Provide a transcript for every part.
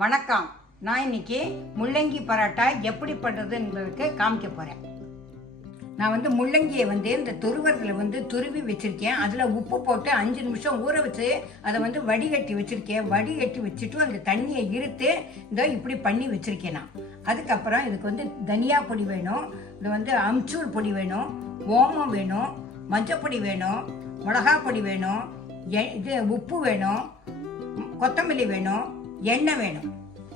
வணக்கம். நான் இன்னைக்கு முள்ளங்கி பரோட்டா எப்படி பண்ணுறதுன்றதுக்கு காமிக்க போகிறேன் நான் வந்து முள்ளங்கியை வந்து இந்த துருவர்களை வந்து துருவி வச்சுருக்கேன். அதில் உப்பு போட்டு அஞ்சு நிமிஷம் ஊற வச்சு அதை வந்து வடிகட்டி வச்சுருக்கேன். வடிகட்டி வச்சுட்டு அந்த தண்ணியை இருத்து இதோ இப்படி பண்ணி வச்சுருக்கேன் நான். அதுக்கப்புறம் இதுக்கு வந்து தனியா பொடி வேணும். இது வந்து அம்ச்சூர் பொடி வேணும். ஓமம் வேணும். மஞ்சப்பொடி வேணும். மிளகா பொடி வேணும். எ- இது உப்பு வேணும். கொத்தமல்லி வேணும். எண்ணெய் வேணும்.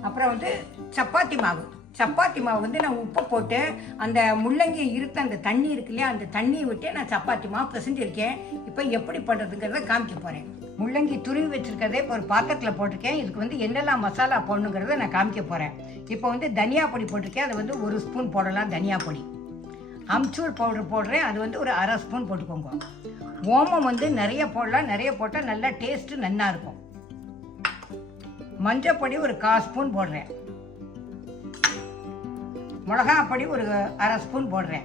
அப்புறம் வந்து சப்பாத்தி மாவு. சப்பாத்தி மாவு வந்து நான் உப்பு போட்டு அந்த முள்ளங்கி இருத்த அந்த தண்ணி இருக்கு இல்லையா அந்த தண்ணியை விட்டு நான் சப்பாத்தி மாவு பிசைஞ்சிருக்கேன். இப்போ எப்படி பண்ணுறதுங்கிறத காமிக்க போகிறேன் முள்ளங்கி துருவி வச்சுருக்கதே இப்போ ஒரு பாத்திரத்தில் போட்டிருக்கேன். இதுக்கு வந்து என்னெல்லாம் மசாலா போடணுங்கிறத நான் காமிக்க போகிறேன் இப்போ வந்து தனியா பொடி போட்டிருக்கேன். அது வந்து ஒரு ஸ்பூன் போடலாம் தனியா பொடி. அம்ச்சூர் பவுடர் போடுறேன். அது வந்து ஒரு அரை ஸ்பூன் போட்டுக்கோங்க. ஓமம் வந்து நிறைய போடலாம். நிறைய போட்டால் நல்லா டேஸ்ட்டு நல்லா இருக்கும் மஞ்சள் பொடி ஒரு கால் ஸ்பூன் போடுறேன். மிளகா பொடி ஒரு அரை ஸ்பூன் போடுறேன்.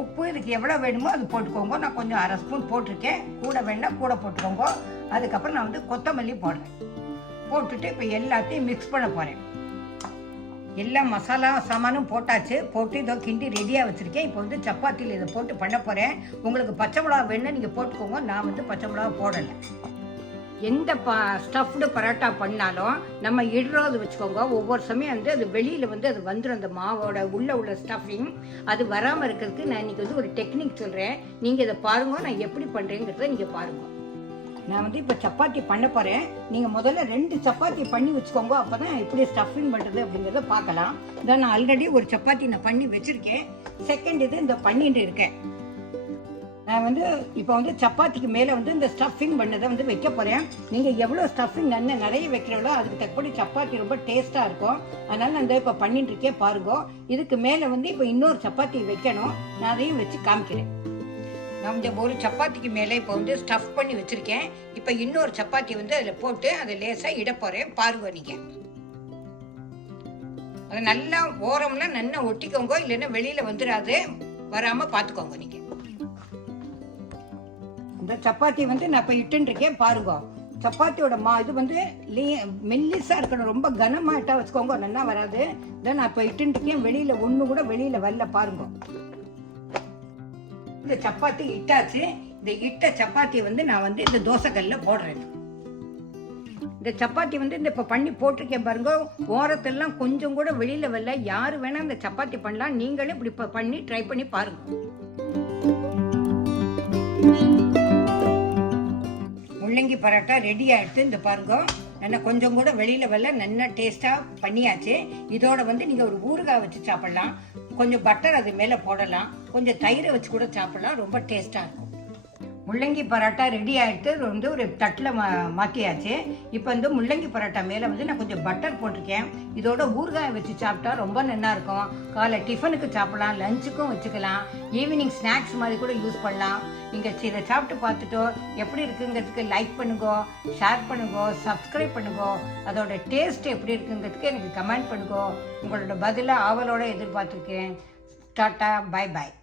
உப்பு இதுக்கு எவ்வளோ வேணுமோ அது போட்டுக்கோங்க. நான் கொஞ்சம் அரை ஸ்பூன் போட்டிருக்கேன். கூட வேணா கூட போட்டுக்கோங்க. அதுக்கப்புறம் நான் வந்து கொத்தமல்லி போடுறேன். போட்டுட்டு இப்போ எல்லாத்தையும் மிக்ஸ் பண்ண போகிறேன் எல்லா மசாலா சாமானும் போட்டாச்சு. போட்டு இதோ கிண்டி ரெடியாக வச்சுருக்கேன். இப்போ வந்து சப்பாத்தியில் இதை போட்டு பண்ண போகிறேன் உங்களுக்கு பச்சை மிளகா வேணும்னா நீங்கள் போட்டுக்கோங்க. நான் வந்து பச்சை மிளகா போடலை. எந்த ப ஸ்டஃப்டு பரோட்டா பண்ணாலும் நம்ம இடுறது வச்சுக்கோங்க. ஒவ்வொரு சமயம் வந்து அது வெளியில் வந்து அது வந்துடும் அந்த மாவோட உள்ள உள்ள ஸ்டஃபிங் அது வராமல் இருக்கிறதுக்கு நான் இன்னைக்கு வந்து ஒரு டெக்னிக் சொல்கிறேன் நீங்கள் இதை பாருங்க. நான் எப்படி பண்ணுறேங்கிறத நீங்கள் பாருங்க. நான் வந்து இப்போ சப்பாத்தி பண்ண போகிறேன் நீங்கள் முதல்ல ரெண்டு சப்பாத்தி பண்ணி வச்சுக்கோங்க. அப்போ தான் எப்படி ஸ்டஃபிங் பண்ணுறது அப்படிங்கிறத பார்க்கலாம். இதான் நான் ஆல்ரெடி ஒரு சப்பாத்தி நான் பண்ணி வச்சுருக்கேன். செகண்ட் இது இந்த பண்ணிட்டு இருக்கேன் நான் வந்து இப்போ வந்து சப்பாத்திக்கு மேலே வந்து இந்த ஸ்டஃபிங் பண்ணதை வந்து வைக்க போகிறேன் நீங்கள் எவ்வளோ ஸ்டஃபிங் நன்மை நிறைய வைக்கிறீங்களோ அதுக்கு தக்கப்படி சப்பாத்தி ரொம்ப டேஸ்ட்டாக இருக்கும். அதனால் நான் இப்போ பண்ணிட்டு இருக்கேன் பாருங்க. இதுக்கு மேலே வந்து இப்போ இன்னொரு சப்பாத்தி வைக்கணும். நான் அதையும் வச்சு காமிக்கிறேன். நான் இந்த ஒரு சப்பாத்திக்கு மேலே இப்போ வந்து ஸ்டஃப் பண்ணி வச்சுருக்கேன். இப்போ இன்னொரு சப்பாத்தி வந்து அதில் போட்டு அதை லேசாக இட போகிறேன் பாருங்க நீங்கள் அது நல்லா ஓரம்னா நல்லா ஒட்டிக்கோங்க. இல்லைன்னா வெளியில் வந்துடாது. வராமல் பார்த்துக்கோங்க நீங்கள் இந்த சப்பாத்தி வந்து நான் இப்போ இட்டுருக்கேன் பாருங்க. சப்பாத்தியோட மா இது வந்து லீ மெல்லிஸாக இருக்கணும். ரொம்ப கனமாட்டா வச்சுக்கோங்க நல்லா வராது. இதை நான் இப்போ இட்டுருக்கேன் வெளியில் ஒன்று கூட வெளியில் வரல பாருங்க. இந்த சப்பாத்தி இட்டாச்சு. இந்த இட்ட சப்பாத்தி வந்து நான் வந்து இந்த தோசைக்கல்ல போடுறேன். இந்த சப்பாத்தி வந்து இந்த இப்போ பண்ணி போட்டிருக்கேன் பாருங்க. ஓரத்தெல்லாம் கொஞ்சம் கூட வெளியில் வரல. யார் வேணால் இந்த சப்பாத்தி பண்ணலாம். நீங்களும் இப்படி இப்போ பண்ணி ட்ரை பண்ணி பாருங்க. முள்ளங்கி பரோட்டா ரெடி ஆகிடுத்து இந்த பாருங்க. நல்லா கொஞ்சம் கூட வெளியில் வரல நல்லா டேஸ்ட்டாக பண்ணியாச்சு. இதோட வந்து நீங்கள் ஒரு ஊறுகாய் வச்சு சாப்பிடலாம். கொஞ்சம் பட்டர் அது மேலே போடலாம். கொஞ்சம் தயிரை வச்சு கூட சாப்பிடலாம். ரொம்ப டேஸ்ட்டாக இருக்கும். முள்ளங்கி பரோட்டா ரெடி ஆகிட்டு வந்து ஒரு தட்டில் மா மாற்றியாச்சு இப்போ வந்து முள்ளங்கி பரோட்டா மேலே வந்து நான் கொஞ்சம் பட்டர் போட்டிருக்கேன். இதோட ஊறுகாய் வச்சு சாப்பிட்டா ரொம்ப நல்லா இருக்கும். காலை டிஃபனுக்கு சாப்பிடலாம் லஞ்சுக்கும் வச்சுக்கலாம். ஈவினிங் ஸ்நாக்ஸ் மாதிரி கூட யூஸ் பண்ணலாம். நீங்கள் இதை சாப்பிட்டு பார்த்துட்டோ எப்படி இருக்குங்கிறதுக்கு லைக் பண்ணுங்கோ ஷேர் பண்ணுங்க சப்ஸ்கிரைப் பண்ணுங்க. அதோட டேஸ்ட் எப்படி இருக்குங்கிறதுக்கு எனக்கு கமெண்ட் பண்ணுங்க. உங்களோட பதிலை ஆவலோட எதிர்பார்த்துருக்கேன். Tata bye bye